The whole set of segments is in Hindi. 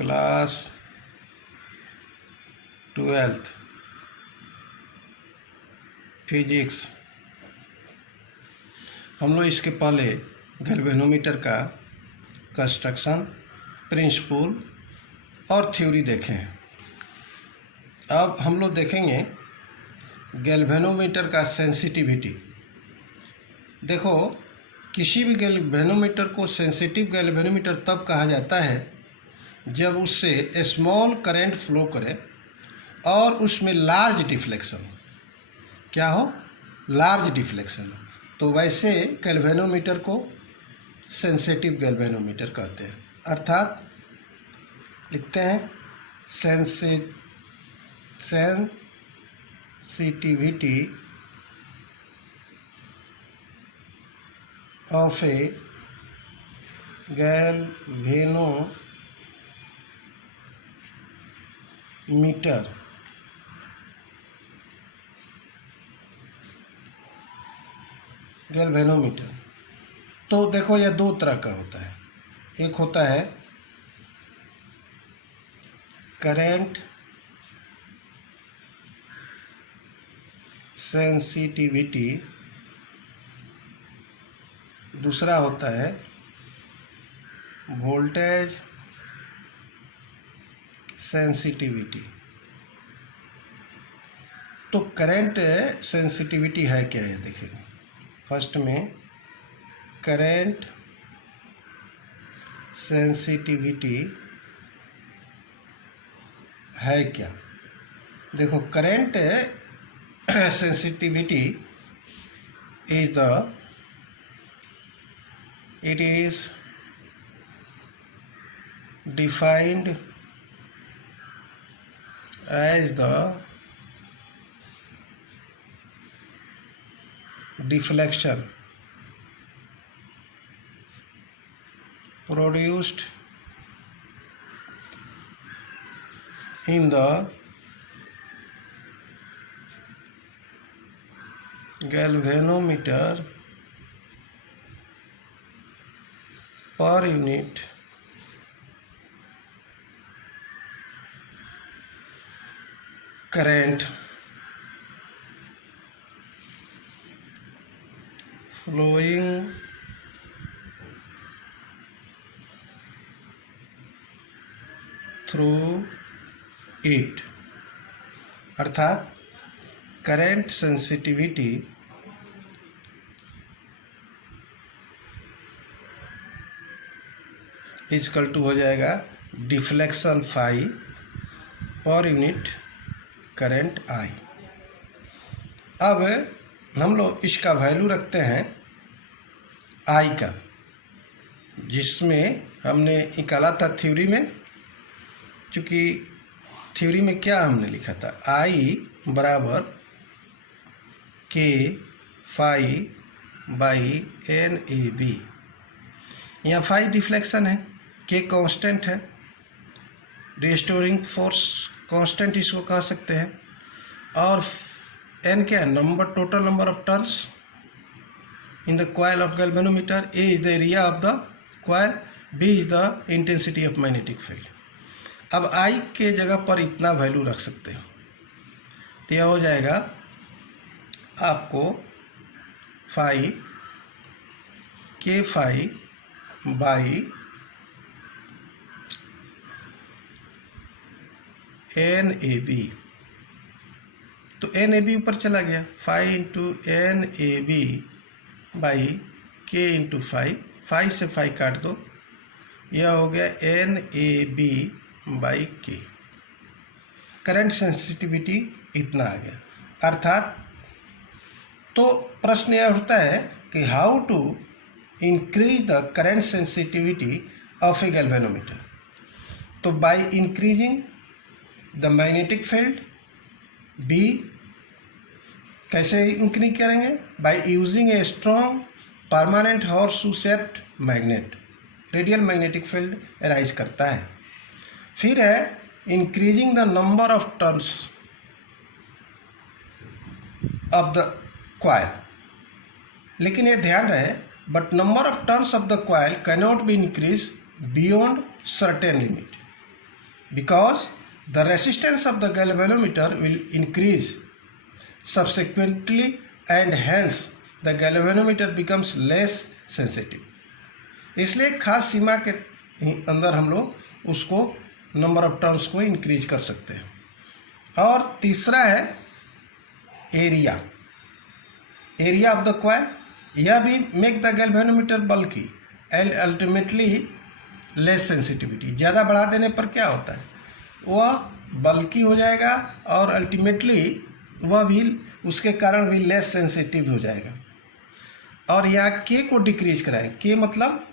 Class 12th physics. हम लोग इसके पहले गैल्वेनोमीटर का कंस्ट्रक्शन, प्रिंसिपल और थ्योरी देखे हैं। अब हम लोग देखेंगे गैल्वेनोमीटर का सेंसिटिविटी। देखो, किसी भी गैल्वेनोमीटर को सेंसिटिव गैल्वेनोमीटर तब कहा जाता है जब उससे स्मॉल करंट फ्लो करे और उसमें लार्ज डिफ्लेक्शन। क्या हो? Large deflection. तो वैसे गैल्वेनोमीटर को सेंसिटिव गैल्वेनोमीटर कहते हैं। अर्थात लिखते हैं सेंसिटिविटी ऑफ ए गैल्वेनोमीटर तो देखो, यह दो तरह का होता है। एक होता है करंट सेंसिटिविटी, दूसरा होता है वोल्टेज सेंसिटिविटी। तो करंट सेंसिटिविटी है क्या, है देखिए। फर्स्ट में करंट सेंसिटिविटी है क्या। देखो, current sensitivity it is defined as the deflection produced in the galvanometer per unit current flowing through it। अर्थात करंट सेंसिटिविटी इक्वल टू हो जाएगा deflection phi per unit current I. अब हम लोग इसका वैल्यू रखते हैं आई का, जिसमें हमने निकाला था थ्योरी में। चूँकि थ्योरी में क्या हमने लिखा था, आई बराबर K phi by N A B. यहाँ फाई डिफ्लेक्शन है, के कांस्टेंट है, रिस्टोरिंग फोर्स कांस्टेंट इसको कह सकते हैं, और एन क्या है, total number of turns in the coil of galvanometer. A is the area of the coil, B is the intensity of magnetic field. अब आई के जगह पर इतना वैल्यू रख सकते हो, तो यह हो जाएगा आपको phi K phi by N A B. तो एन ए बी ऊपर चला गया, phi into N A B by K into phi. Phi से फाई काट दो, यह हो गया N A B by K. Current sensitivity इतना आ गया। अर्थात तो प्रश्न यह होता है कि how to increase the current sensitivity of a galvanometer. तो by increasing the magnetic field. B कैसे इंक्रीज करेंगे? By using a strong permanent horseshoe shaped magnet. Radial magnetic field arise करता है। फिर है increasing the number of turns of the coil. लेकिन ये ध्यान रहे, but number of turns of the coil cannot be increase beyond certain limit. because the resistance of the galvanometer will increase subsequently and hence the galvanometer becomes less sensitive. इसलिए खास सीमा के अंदर हम लोग उसको नंबर ऑफ टर्न्स को इंक्रीज कर सकते हैं. और तीसरा है एरिया ऑफ द कॉइल. यह भी make the galvanometer bulky and ultimately less sensitivity. ज़्यादा बढ़ा देने पर क्या होता है, वह बल्की हो जाएगा और अल्टीमेटली वह भी उसके कारण भी लेस सेंसिटिव हो जाएगा. और यहाँ के को डिक्रीज कराएं. के मतलब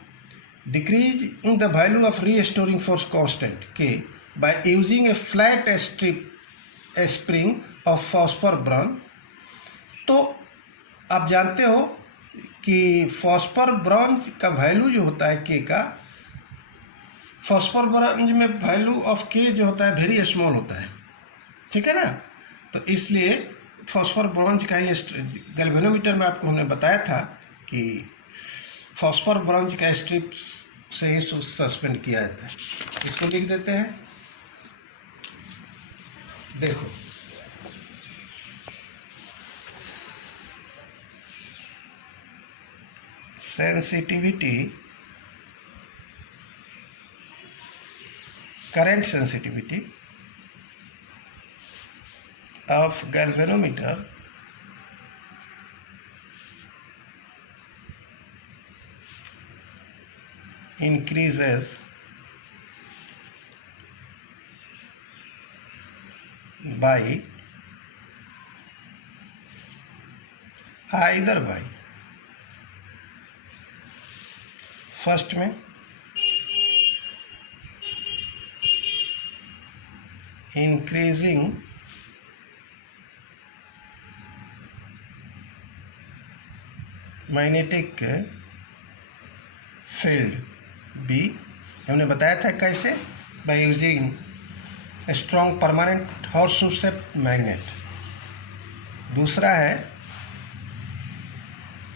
decrease in the value of restoring force constant K by using a flat spring of phosphor bronze. तो आप जानते हो कि फॉस्फर ब्रॉन्ज का वैल्यू जो होता है के का, फॉस्फर ब्रॉन्ज में वैल्यू ऑफ के जो होता है वेरी स्मॉल होता है. ठीक है ना. तो इसलिए फॉस्फर ब्रॉन्ज का ही गैल्वेनोमीटर में आपको हमने बताया था कि फॉस्फर ब्रॉन्ज का स्ट्रिप से ही सस्पेंड किया जाता है. इसको लिख देते हैं. देखो sensitivity, current sensitivity of galvanometer increases by either by first में इंक्रीजिंग मैग्नेटिक फील्ड. बी हमने बताया था कैसे, by using strong permanent horseshoe shape magnet. दूसरा है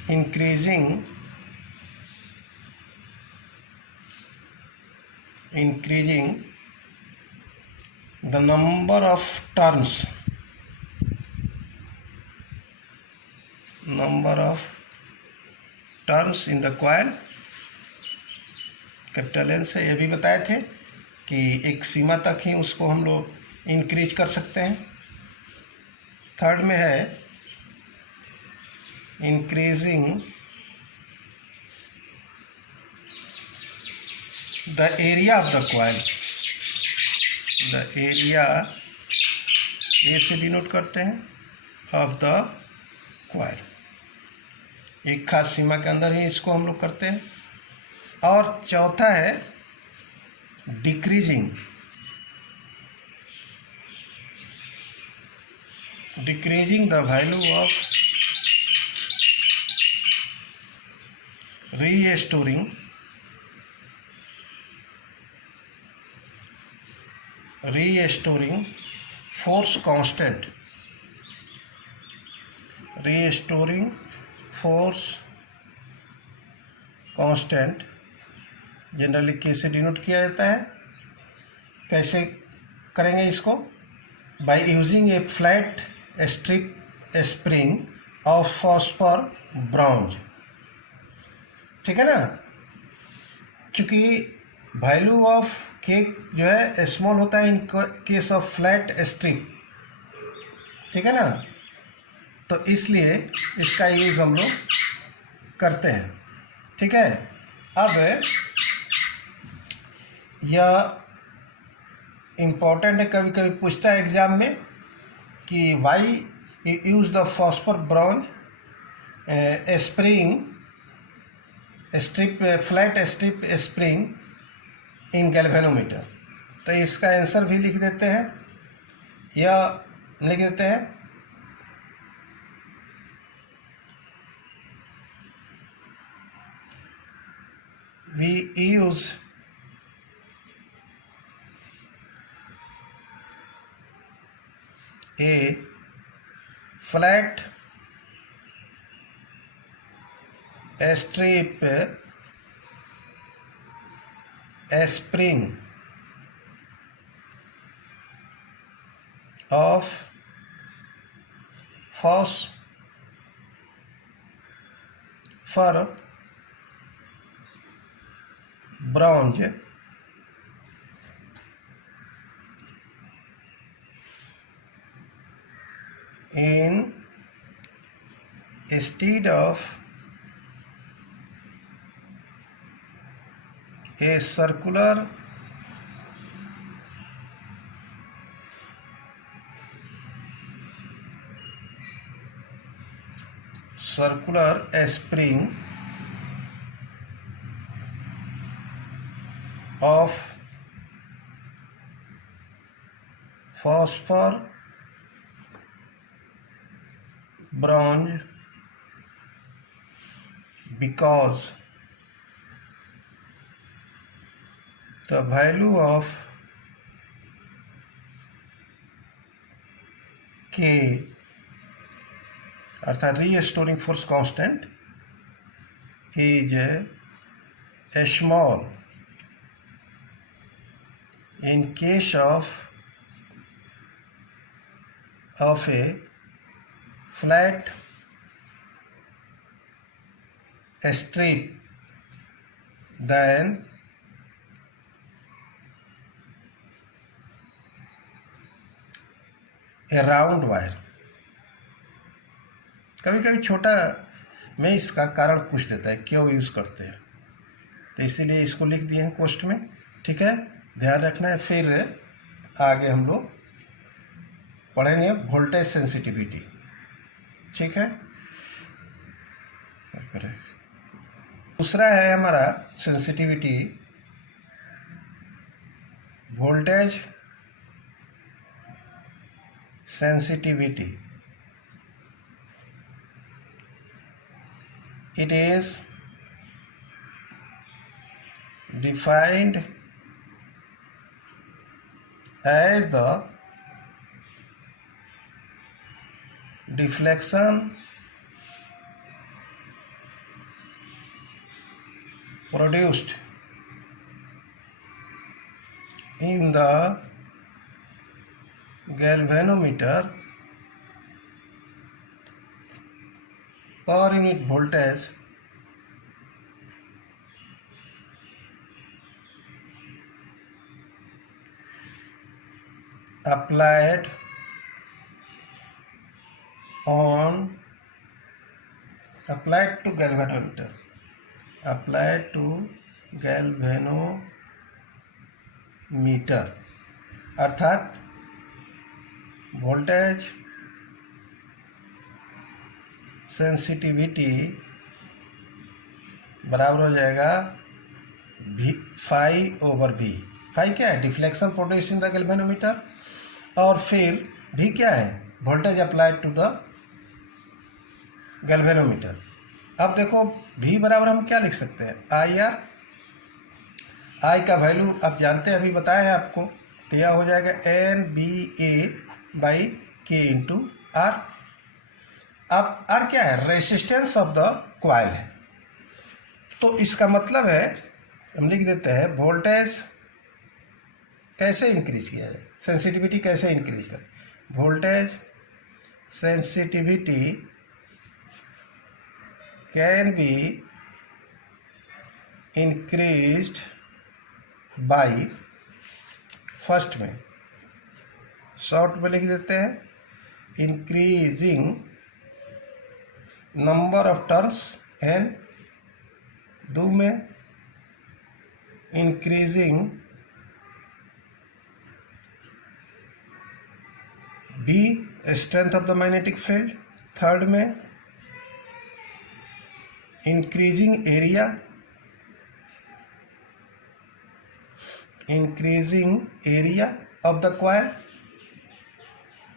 increasing the number of turns in the coil. Capital N से ये भी बताए थे कि एक सीमा तक ही उसको हम लोग इंक्रीज कर सकते हैं. थर्ड में है increasing the area of the coil. The area A से डिनोट करते हैं ऑफ द कॉइल. एक खास सीमा के अंदर ही इसको हम लोग करते हैं. और चौथा है decreasing the value of restoring force constant. Restoring force constant generally कैसे डिनोट किया जाता है. कैसे करेंगे इसको, bye using a flat spring of phosphor bronze. ठीक है ना. क्योंकि वैल्यू ऑफ के जो है स्मॉल होता है in case of flat strip. ठीक है ना. तो इसलिए इसका यूज हम लोग करते हैं. ठीक है. अब यह इम्पोर्टेंट है, कभी कभी पूछता है एग्जाम में कि why use the phosphor bronze spring flat strip spring in galvanometer. तो इसका आंसर भी लिख देते हैं, या लिख देते हैं we use a flat strip spring of phosphor bronze instead of a circular spring of phosphor bronze because the value of K अर्थात restoring force constant is small in case of a flat strip than a round wire। कभी कभी छोटा में इसका कारण पूछ देता है क्यों यूज करते हैं, तो इसीलिए इसको लिख दिए हैं क्वेश्चन में। ठीक है, ध्यान रखना है। फिर आगे हम लोग पढ़ेंगे वोल्टेज सेंसिटिविटी। ठीक है, दूसरा है हमारा sensitivity voltage sensitivity. It is defined as the deflection produced in the galvanometer per unit voltage applied to galvanometer, applied to galvanometer अर्थात वोल्टेज सेंसिटिविटी बराबर हो जाएगा फाई ओवर वी। फाई क्या है? Deflection produce in the galvanometer, और फिर भी क्या है? Voltage applied to the galvanometer. अब देखो भी बराबर हम क्या लिख सकते हैं? I R. आई का वैल्यू आप जानते हैं, अभी बताया है आपको, तो यह हो जाएगा N B A by K into are. अब आर क्या है? रेसिस्टेंस ऑफ द क्वाइल है। तो इसका मतलब है हम लिख देते हैं वोल्टेज कैसे इंक्रीज किया जाए, सेंसिटिविटी कैसे इंक्रीज करें। Voltage sensitivity can be increased by, first में शॉर्ट में लिख देते हैं increasing number of turns N, दो में increasing B strength of the magnetic field, third में increasing area, of the coil,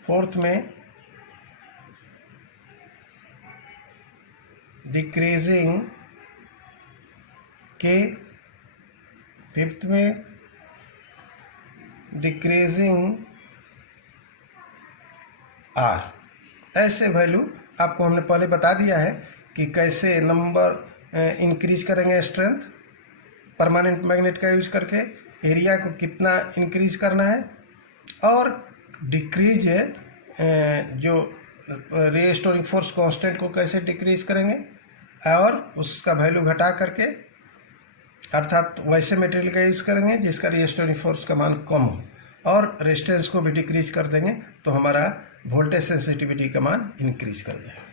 fourth में डिक्रीजिंग के, फिफ्थ में डिक्रीजिंग आर। ऐसे वैल्यू आपको हमने पहले बता दिया है कि कैसे नंबर इंक्रीज करेंगे स्ट्रेंथ परमानेंट मैग्नेट का यूज करके, एरिया को कितना इंक्रीज करना है, और डिक्रीज है जो रीस्टोरिंग फोर्स कांस्टेंट को कैसे डिक्रीज करेंगे, और उसका वैल्यू घटा करके, अर्थात वैसे मटेरियल का यूज़ करेंगे जिसका रीस्टोरिंग फोर्स का मान कम हो, और रेजिस्टेंस को भी डिक्रीज कर देंगे तो हमारा वोल्टेज सेंसिटिविटी का मान इंक्रीज कर जाएगा।